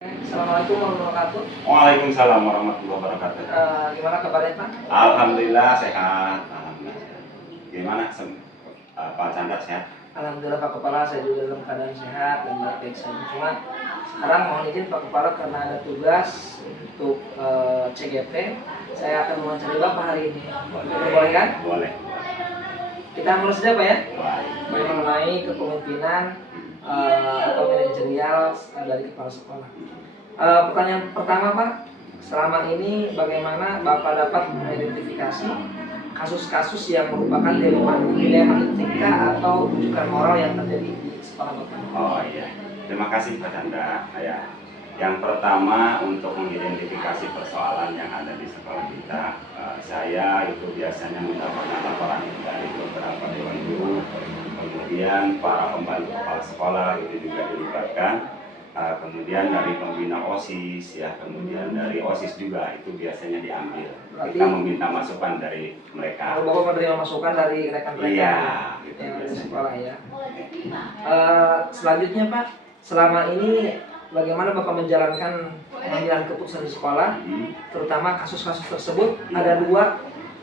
Assalamualaikum warahmatullahi wabarakatuh. Waalaikumsalam warahmatullahi wabarakatuh. Gimana kabarnya Pak? Alhamdulillah sehat. Alhamdulillah sehat. Gimana Pak Chandra sehat? Alhamdulillah Pak Kepala, saya juga dalam keadaan sehat dan baik-baik saja. Cuma sekarang mohon izin Pak Kepala karena ada tugas untuk CGP, saya akan mewawancari Bapak hari ini. Boleh kan? Boleh. Kita mulai saja Pak ya. Baik. Mengenai kepemimpinan atau manajerial dari kepala sekolah. Pertanyaan pertama Pak, selama ini bagaimana Bapak dapat mengidentifikasi kasus-kasus yang merupakan dilema etika atau rujukan moral yang terjadi di sekolah Bapak? Oh iya. Terima kasih Pak Chandra. Ya. Yang pertama untuk mengidentifikasi persoalan yang ada di sekolah kita, saya itu biasanya mendapatkan laporan dari beberapa dewan guru, kemudian para pembantu kepala sekolah itu juga dilibatkan. Kemudian dari pembina OSIS ya, kemudian dari OSIS juga itu biasanya diambil. Kita meminta masukan dari mereka. Bapak menerima masukan dari rekan-rekan Iya, gitu yang di biasanya. sekolah ya. Selanjutnya Pak, selama ini bagaimana Bapak menjalankan pengambilan keputusan di sekolah, terutama kasus-kasus tersebut ada dua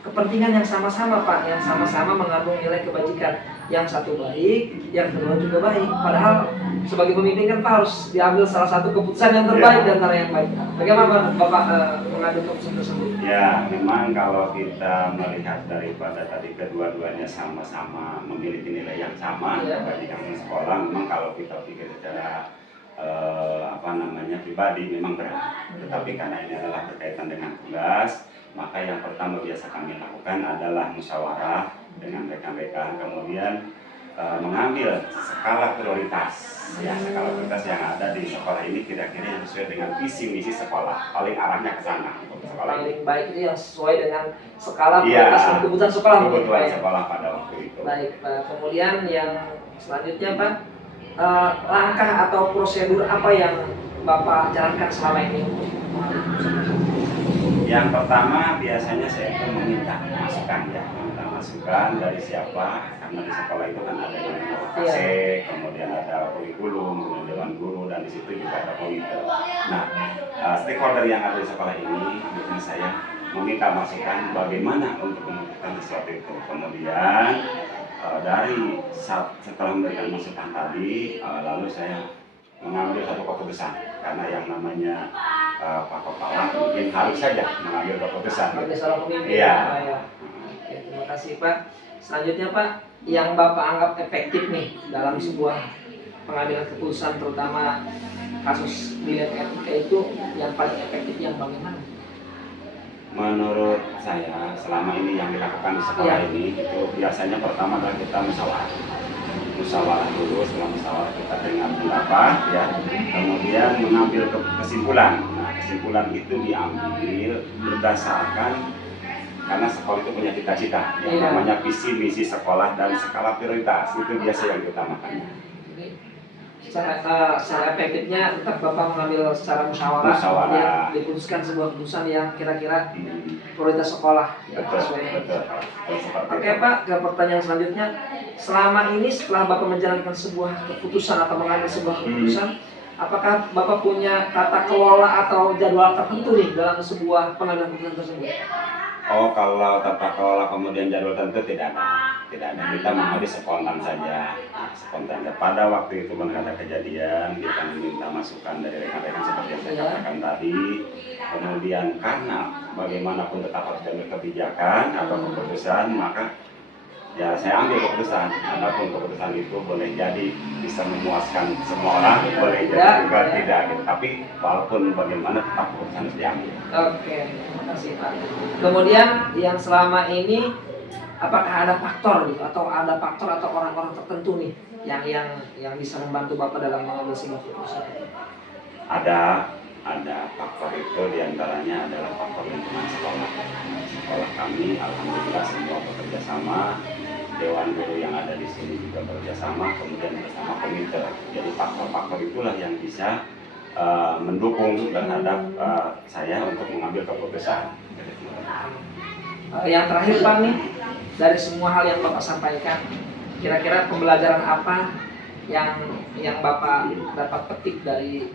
kepentingan yang sama-sama Pak, yang sama-sama mengandung nilai kebajikan. Yang satu baik, yang kedua juga baik. Padahal sebagai pemimpin kan Pak harus diambil salah satu keputusan yang terbaik di antara yang baik. Bagaimana Bapak mengambil keputusan tersebut? Ya, memang kalau kita melihat daripada tadi kedua-duanya sama-sama memiliki nilai yang sama bagi kami sekolah, memang kalau kita pikir secara pribadi memang berat. Tetapi karena ini adalah berkaitan dengan tugas, maka yang pertama biasa kami lakukan adalah musyawarah dengan rekan-rekan, kemudian mengambil skala prioritas ya, skala prioritas yang ada di sekolah ini kira-kira yang sesuai dengan visi misi sekolah, paling arahnya ke sana untuk sekolah paling ini. baik itu yang sesuai dengan skala prioritas dan kebutuhan sekolah. Kebutuhan sekolah pada waktu itu. Baik Pak, kemudian yang selanjutnya Pak, langkah atau prosedur apa yang Bapak jalankan selama ini? Yang pertama biasanya saya itu meminta masukan ya, meminta masukan dari siapa, karena di sekolah itu kan ada yang KC, kemudian ada kurikulum, kemudian dewan guru, dan di situ juga ada komite. Nah, stakeholder yang ada di sekolah ini, biasanya saya meminta masukan bagaimana untuk memutuskan sesuatu itu. Kemudian setelah memberikan masukan tadi, lalu saya mengambil satu keputusan, karena yang namanya Pak Kepala mungkin harus saja mengambil keputusan. Sebagai seorang pemimpin. Iya. Oke, terima kasih Pak. Selanjutnya Pak, yang Bapak anggap efektif nih dalam sebuah pengambilan keputusan, terutama kasus dilema etika itu, yang paling efektif yang bagaimana? Menurut saya selama ini yang dilakukan di sekolah ini itu biasanya pertama adalah kita musyawarah dulu. Setelah musyawarah kita dengar pendapat ya, kemudian mengambil kesimpulan. Nah, kesimpulan itu diambil berdasarkan karena sekolah itu punya cita-cita yang namanya visi misi sekolah dan skala prioritas, itu biasa yang diutamakan. Secara efektifnya tetap Bapak mengambil secara musyawarah, kemudian diputuskan sebuah keputusan yang kira-kira prioritas sekolah. Betul. Oke Pak, ke pertanyaan selanjutnya, selama ini setelah Bapak menjalankan sebuah keputusan atau mengambil sebuah keputusan, apakah Bapak punya tata kelola atau jadwal tertentu nih dalam sebuah pengambilan keputusan tersebut? Oh, kalau tata kelola kemudian jadwal tentu tidak ada. Kita mengambil spontan saja. Pada waktu itu benar ada kejadian, kita meminta masukan dari rekan-rekan seperti yang saya katakan tadi. Kemudian karena bagaimanapun tetap harus diambil kebijakan atau keputusan, maka ya saya ambil keputusan. Adapun keputusan itu boleh jadi bisa memuaskan semua orang, boleh jadi juga tidak. Tapi walaupun bagaimana tetap keputusan harus diambil. Oke, terima kasih Pak. Kemudian yang selama ini apakah ada faktor gitu, atau orang-orang tertentu nih yang bisa membantu Bapak dalam mengambil sebuah keputusan? Ada faktor itu, diantaranya adalah faktor lingkungan sekolah. Sekolah kami alhamdulillah semua bekerja sama, dewan guru yang ada di sini juga bekerja sama, kemudian bersama komite. Jadi faktor-faktor itulah yang bisa mendukung terhadap saya untuk mengambil keputusan. Yang terakhir Pak nih, dari semua hal yang Bapak sampaikan, kira-kira pembelajaran apa yang Bapak dapat petik dari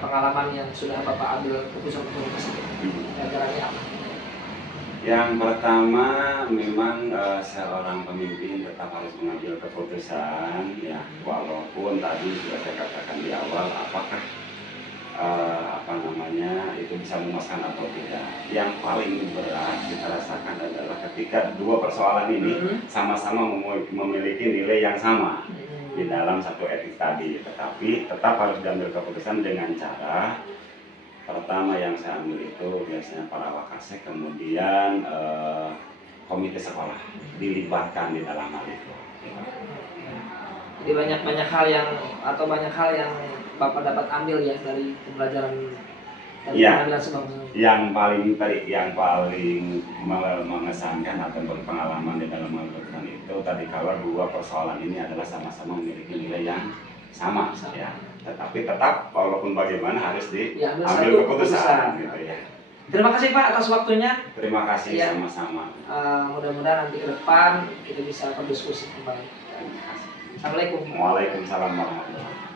pengalaman yang sudah Bapak ambil keputusan untuk tersebut? Pelajarannya apa? Yang pertama memang seorang pemimpin tetap harus mengambil keputusan ya, walaupun tadi sudah saya katakan di awal apakah itu bisa memuaskan atau tidak. Yang paling berat kita rasakan adalah ketika dua persoalan ini sama-sama memiliki nilai yang sama di dalam satu etik tadi, tetapi tetap harus diambil keputusan dengan cara pertama yang saya ambil itu biasanya para wakasek, kemudian komite sekolah dilibatkan di dalam hal itu. Jadi banyak hal yang Bapak dapat ambil ya dari pembelajaran pengambilan sebab yang paling mengesankan atau berpengalaman di dalam keputusan itu tadi kalau dua persoalan ini adalah sama-sama memiliki nilai yang sama ya, tetapi tetap walaupun bagaimana harus diambil keputusan gitu ya. Terima kasih Pak atas waktunya. Terima kasih ya. Sama-sama. Mudah-mudahan nanti ke depan kita bisa berdiskusi kembali. Assalamualaikum. Waalaikumsalam warahmatullahi wabarakatuh.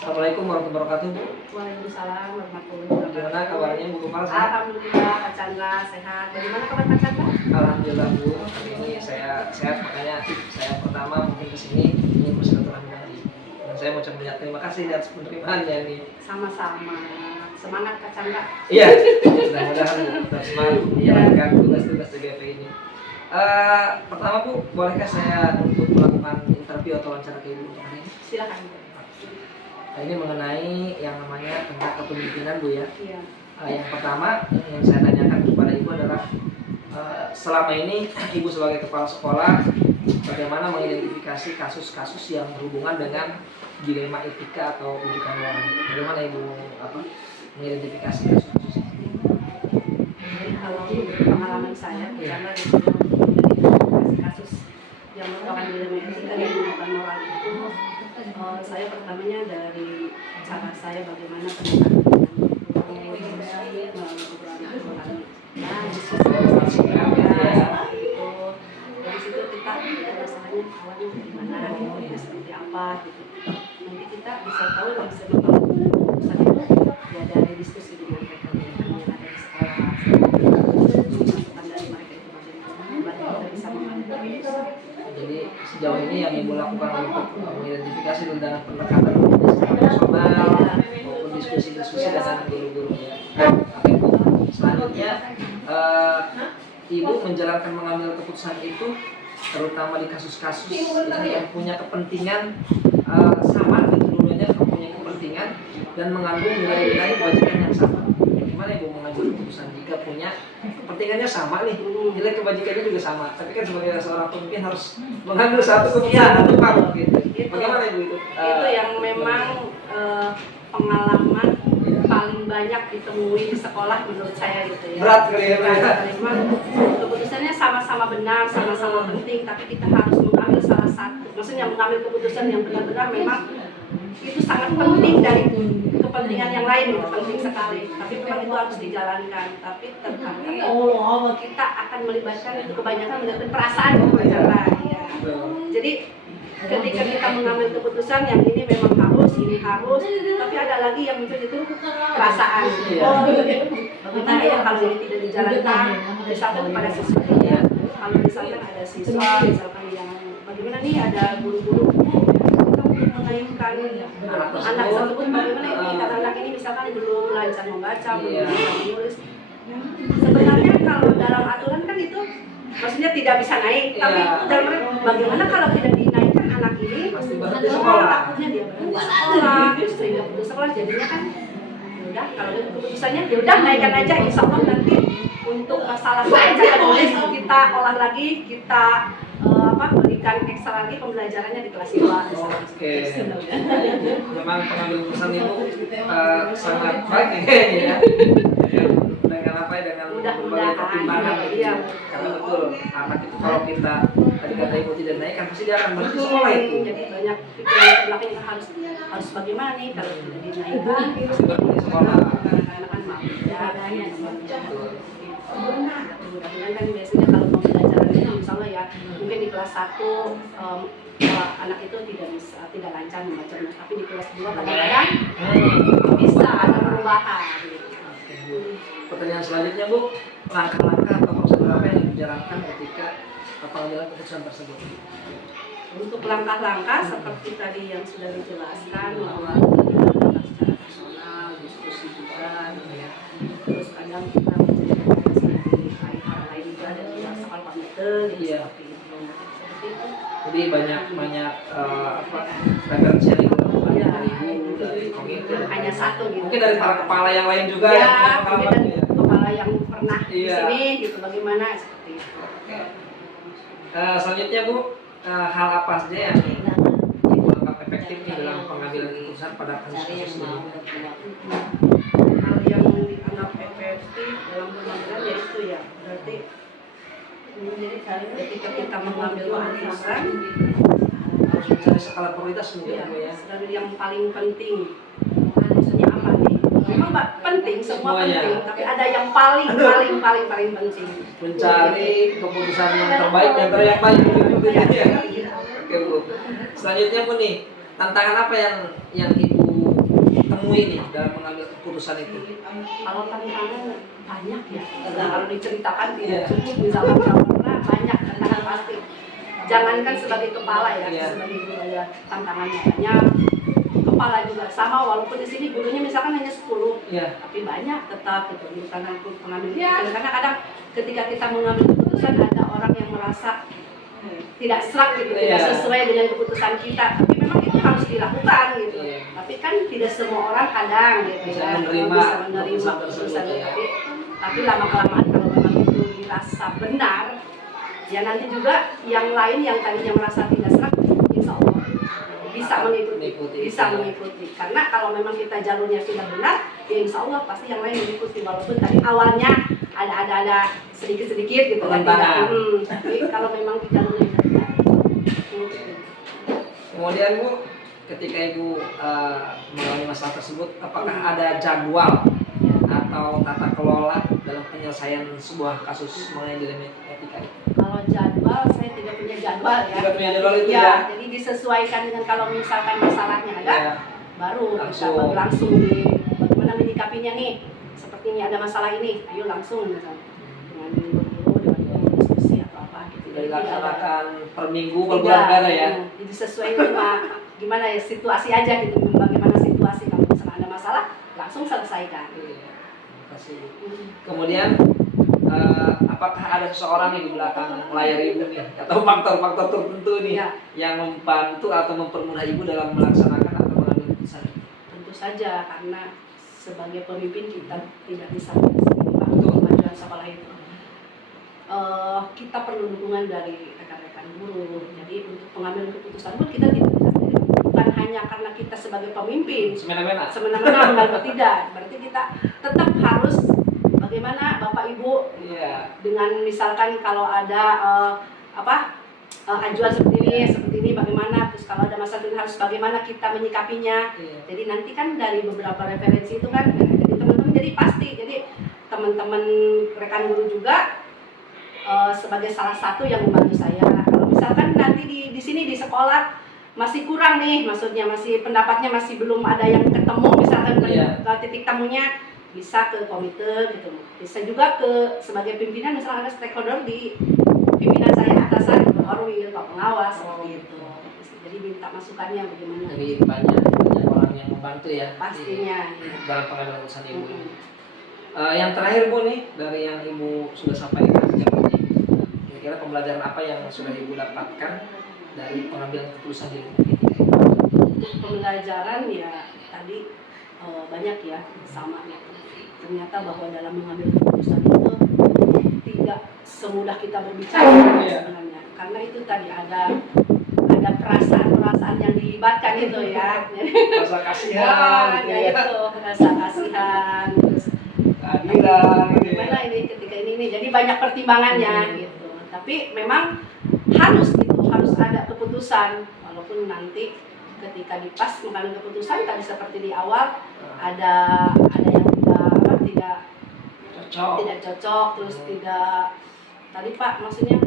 Assalamualaikum warahmatullahi wabarakatuh. Waalaikumsalam warahmatullahi wabarakatuh. Gimana kabarnya Bu Kumar? Alhamdulillah Kak Chandra sehat. Bagaimana kabar Kak Chandra? Alhamdulillah Bu. Hari ini saya sehat, makanya saya pertama mungkin kesini ingin bersilaturahmi lagi. Dan saya mau ucapkan terima kasih atas penerimaannya nih. Sama-sama. Semangat Kak Chandra. Iya. Mudah-mudahan tetap semangat menjalankan tugas-tugas TGP ini. Pertama Bu, bolehkah saya untuk melakukan interview atau wawancara ke Ibu untuk hari ini? Silakan. Nah, ini mengenai yang namanya tentang kepemimpinan Bu ya. Iya. Yang pertama yang saya tanyakan kepada Ibu adalah selama ini Ibu sebagai kepala sekolah bagaimana mengidentifikasi kasus-kasus yang berhubungan dengan dilema etika atau rujukan moral? Bagaimana Ibu mengidentifikasi kasus-kasus itu? Jadi kalau pengalaman saya, Kak Chandra dari kasus yang merupakan dilema etika dan rujukan moral itu, saya pertamanya dari cara saya bagaimana pendekatan dari situ kita masalahnya awalnya gimana, seperti apa gitu. Nanti kita bisa tahu langsung keputusan itu ya dari diskusi dengan rekan-rekan yang ada di sekolah, masukan dari mereka itu bagaimana kita bisa mengambil keputusan. Jadi sejauh ini yang Ibu lakukan untuk mengidentifikasi dengan pendekatan personal maupun diskusi-diskusi dengan guru-guru ya. Oke Bu, selanjutnya Ibu menjalankan mengambil keputusan itu terutama di kasus-kasus yang punya kepentingan sama gitu, dulunya punya kepentingan dan mengandung nilai-nilai kebajikan yang sama. Gimana Ibu mengambil keputusan jika punya kepentingannya sama nih, nilai kebajikannya juga sama, tapi kan sebagai seorang pemimpin harus mengambil satu keputusan atau apa gitu. Bagaimana Ibu itu? Itu yang memang pengalaman paling banyak ditemui di sekolah menurut saya gitu ya. Berat kali ya. Memang keputusannya sama-sama benar, sama-sama penting, tapi kita harus mengambil salah satu. Maksudnya mengambil keputusan yang benar-benar memang itu sangat penting dari kepentingan yang lain, itu penting sekali. Tapi memang itu harus dijalankan. Tapi terkadang kita akan melibatkan itu kebanyakan melibatkan perasaan cara ya. Jadi ketika kita mengambil keputusan yang ini memang harus, ini harus, tapi ada lagi yang muncul itu perasaan. Bagaimana ya kalau ini tidak dijalankan, misalkan kepada siswa ya. Kalau misalkan ada siswa, misalkan yang bagaimana nih ada guru-guru mengajukan anak tersebut bagaimana ini karena anak ini misalkan belum lancar membaca, belum lancar menulis. Sebenarnya kalau dalam aturan kan itu maksudnya tidak bisa naik, tapi dalam bagaimana kalau tidak dinaikkan anak ini pasti berhenti sekolah, takutnya dia berhenti sekolah, terus sehingga putus sekolah jadinya kan udah kalau keputusannya ya udah naikkan aja, insya Allah nanti untuk masalah baca dan tulis kita olah lagi, kita berikan ekstra lagi pembelajarannya di kelas 2. Oke. Memang pengambil keputusan Ibu sangat baik kayaknya ya. Dengan apa ya, dengan berbagai pertimbangan gitu. Iya. Karena betul anak itu kalau kita tadi kata Ibu tidak naik kan pasti dia akan berhenti sekolah itu. Jadi banyak pikiran belakang yang harus bagaimana nih kalau tidak dinaikkan Pasti berhenti sekolah. anak-anak kan mau mudah-mudahan kan biasanya kalau mau pembelajaran itu misalnya ya mungkin di kelas kelas 1 anak itu tidak lancar membaca benar, tapi di kelas 2 kadang-kadang bisa ada perubahan. Oke, Bu. Pertanyaan selanjutnya, Bu, langkah-langkah atau prosedur apa yang dijalankan ketika pengambilan keputusan tersebut? Untuk langkah-langkah seperti tadi yang sudah dijelaskan bahwa kita melakukan secara personal, diskusi juga, gitu ya. Terus kadang kita di hal lain juga ada di soal komite, gitu, Iya. seperti itu. Seperti itu. Jadi banyak referensi yang dilakukan Iya. dari Ibu, dari komite. Hanya satu gitu. Mungkin dari para kepala yang lain juga Ya, yang punya mungkin pengalaman dari ya. kepala yang pernah di Iya. sini gitu, bagaimana seperti itu. Oke. Selanjutnya, Bu, hal apa saja yang Ibu anggap efektif di dalam pengambilan keputusan pada kasus-kasus ini? Hal yang dianggap efektif dalam pengambilan yaitu ya berarti ketika kita mengambil keputusan Harus mencari skala prioritas mungkin, ya, Bu, ya. dari yang paling penting maksudnya apa nih? Memang penting, semua Semuanya. penting, tapi ada yang paling penting. Mencari keputusan yang terbaik dan yang baik gitu ya. Oke, Bu. Selanjutnya, Bu, nih, tantangan apa yang Ibu temui nih dalam mengambil keputusan itu? Kalau tantangan banyak ya, kalau diceritakan Iya. tidak cukup misalkan karena banyak tantangan pasti. Jangankan sebagai kepala ya, Iya. sebagai guru ya tantangannya banyak. Kepala juga sama, walaupun di sini gurunya misalkan hanya 10, Iya. tapi banyak tetap gitu di tangan pengambil keputusan. Karena kadang ketika kita mengambil keputusan ada orang yang merasa tidak serak gitu, tidak Iya. sesuai dengan keputusan kita, tapi memang itu harus dilakukan gitu. Iya. Tapi kan tidak semua orang kadang gitu Bisa ya, menerima bisa menerima keputusan keputusan tersebut, ya. tapi lama kelamaan kalau memang itu dirasa benar, ya nanti juga yang lain yang tadinya merasa tidak serak, insya Allah bisa mengikuti. Karena kalau memang kita jalurnya sudah benar, ya insya Allah pasti yang lain mengikuti, walaupun tadi awalnya ada sedikit gitu kan, Penentangan. tapi kalau memang di jalurnya sudah benar, mengikuti. Kemudian, Bu, ketika Ibu mengalami masalah tersebut, apakah ada jadwal atau tata kelola dalam penyelesaian sebuah kasus mengenai dilema etika itu? Kalau jadwal, saya tidak punya jadwal ya. Tidak punya jadwal itu ya? Jadi disesuaikan dengan kalau misalkan masalahnya ada, Ya. baru Langsung. kita langsung di bagaimana menyikapinya nih. Seperti ini ada masalah ini, ayo langsung misalnya dengan guru dengan diskusi atau apa gitu. Tidak Jadi tidak ada- dilaksanakan per minggu, per tidak, bulan nggak ada ya? Jadi sesuai sama gimana ya situasi aja gitu, bagaimana situasi kalau misalnya ada masalah langsung selesaikan. Iya, terima kasih. Kemudian, apakah ada seseorang di belakang layar Ibu nih, atau faktor-faktor tertentu nih Iya. yang membantu atau mempermudah Ibu dalam melaksanakan atau mengambil keputusan? Tentu saja karena sebagai pemimpin kita tidak bisa sendiri untuk kemajuan sekolah itu. Kita perlu dukungan dari rekan-rekan guru. Jadi untuk pengambilan keputusan pun kita tidak bisa sendiri. Bukan hanya karena kita sebagai pemimpin Semena-mena. semena-mena membantu, tidak. Berarti kita tetap harus bagaimana Bapak Ibu Iya. dengan misalkan kalau ada ajuan seperti ini bagaimana, terus kalau ada masalah ini harus bagaimana kita menyikapinya. Iya. Jadi nanti kan dari beberapa referensi itu kan jadi teman-teman jadi pasti, jadi teman-teman rekan guru juga sebagai salah satu yang membantu saya. Kalau misalkan nanti di sini di sekolah masih kurang nih, maksudnya masih pendapatnya masih belum ada yang ketemu, misalkan Iya. ke titik temunya bisa ke komite gitu, bisa juga ke sebagai pimpinan misalnya ada stakeholder di pimpinan saya atasan, orwil, pak pengawas seperti itu. Jadi minta masukannya bagaimana. Jadi banyak orang yang membantu ya Pastinya. dalam pengambilan keputusan Ibu. Mm-mm. Yang terakhir, Bu, nih dari yang Ibu sudah sampaikan sejauh ini, kira-kira pembelajaran apa yang sudah Ibu dapatkan dari pengambilan keputusan di etika? Untuk pembelajaran ya tadi banyak ya sama gitu. Ternyata bahwa dalam mengambil keputusan itu tidak semudah kita berbicara Iya. sebenarnya, karena itu tadi ada perasaan yang dilibatkan itu ya. Rasa kasihan, gitu ya ya. itu rasa kasihan, terus Keadilan, gitu ya. gimana ini ketika ini jadi banyak pertimbangannya gitu. Tapi memang harus ada keputusan, walaupun nanti ketika dipas mengambil keputusan tadi seperti di awal ada yang tidak Cocok. cocok, terus tidak tadi Pak maksudnya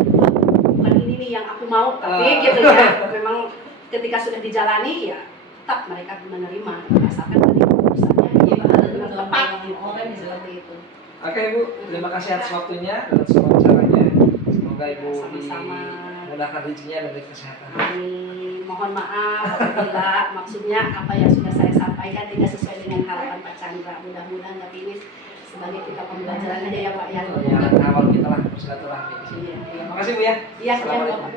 bukan ini nih yang aku mau, tapi gitu ya. Memang ketika sudah dijalani ya tetap mereka menerima berdasarkan dari keputusannya yang tepat seperti itu. Oke Ibu, terima kasih atas waktunya dan wawancaranya. Semoga Ibu Sama-sama. dimudahkan rezekinya dan diberi kesehatan. Mohon maaf apabila maksudnya apa yang sudah saya sampaikan tidak sesuai dengan harapan Pak Chandra. Mudah-mudahan tapi ini sebagai kita pembelajaran aja ya Pak ya. Ya, awal kita lah bersilaturahmi di sini. Iya. Terima kasih Bu ya. Iya, Assalamualaikum.